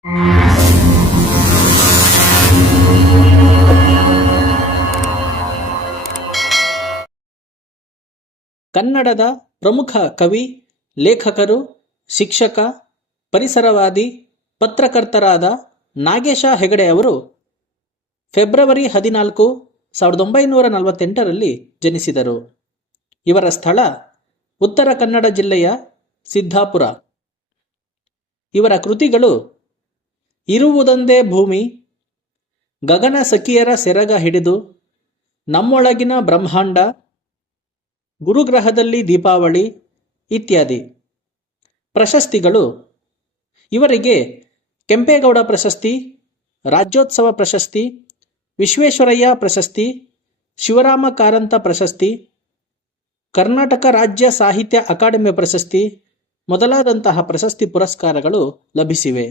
ಕನ್ನಡದ ಪ್ರಮುಖ ಕವಿ, ಲೇಖಕರು, ಶಿಕ್ಷಕ, ಪರಿಸರವಾದಿ, ಪತ್ರಕರ್ತರಾದ ನಾಗೇಶ ಹೆಗಡೆ ಅವರು ಫೆಬ್ರವರಿ 14, 1948ರಲ್ಲಿ ಜನಿಸಿದರು. ಇವರ ಸ್ಥಳ ಉತ್ತರ ಕನ್ನಡ ಜಿಲ್ಲೆಯ ಸಿದ್ದಾಪುರ. ಇವರ ಕೃತಿಗಳು ಇರುವುದೊಂದೇ ಭೂಮಿ, ಗಗನ ಸಖಿಯರ ಸೆರಗ ಹಿಡಿದು, ನಮ್ಮೊಳಗಿನ ಬ್ರಹ್ಮಾಂಡ, ಗುರುಗ್ರಹದಲ್ಲಿ ದೀಪಾವಳಿ ಇತ್ಯಾದಿ. ಪ್ರಶಸ್ತಿಗಳು: ಇವರಿಗೆ ಕೆಂಪೇಗೌಡ ಪ್ರಶಸ್ತಿ, ರಾಜ್ಯೋತ್ಸವ ಪ್ರಶಸ್ತಿ, ವಿಶ್ವೇಶ್ವರಯ್ಯ ಪ್ರಶಸ್ತಿ, ಶಿವರಾಮ ಕಾರಂತ ಪ್ರಶಸ್ತಿ, ಕರ್ನಾಟಕ ರಾಜ್ಯ ಸಾಹಿತ್ಯ ಅಕಾಡೆಮಿ ಪ್ರಶಸ್ತಿ ಮೊದಲಾದಂತಹ ಪ್ರಶಸ್ತಿ ಪುರಸ್ಕಾರಗಳು ಲಭಿಸಿವೆ.